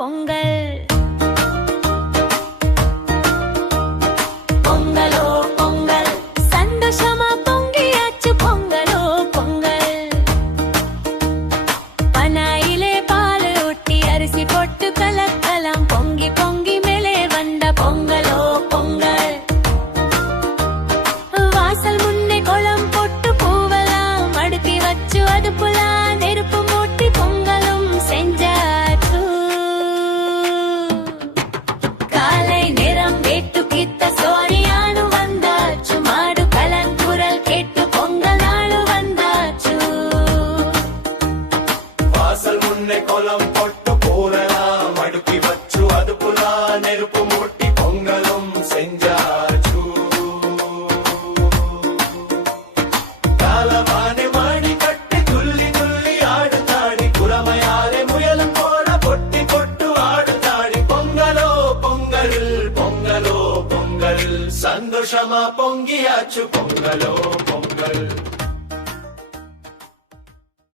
பொங்கல் பொங்கலோ பொங்கல் சந்தோஷமா பொங்கியாச்சு பொங்கலோ பொங்கல் பனாயிலே பால் ஊட்டி அரிசி போட்டு கலக்கலாம் பொங்கி பொங்கி மேலே வந்த பொங்கலோ பொங்கல் வாசல் முன்னே கோலம் போட்டு பூவெல்லாம் அடுக்கி வச்சு அதுப்புல நெருப்பு மூட்டி பொங்கலும் செஞ்சாச்சு காலை நேரம் வேட்டு கித்த சோரியானு வந்தாச்சு மாடு கலன் குரல் கேட்டு பொங்கல் நாடு வந்தாச்சு வாசல் முன்னே கோலம் போட்டு பூவெல்லாம் அடுக்கி வச்சு அதுப்புல நெருப்பு மூட்டி பொங்கலும் செஞ்சாச்சு காலவானே மாடி கட்டி துள்ளி துள்ளி ஆடுதாடி குறமையாலே முயலும் போல பொட்டி பொட்டு ஆடுதாடி பொங்கலோ பொங்கல் பொங்கலோ பொங்கல் சந்தோஷமா பொங்கியாச்சு பொங்கலோ பொங்கல்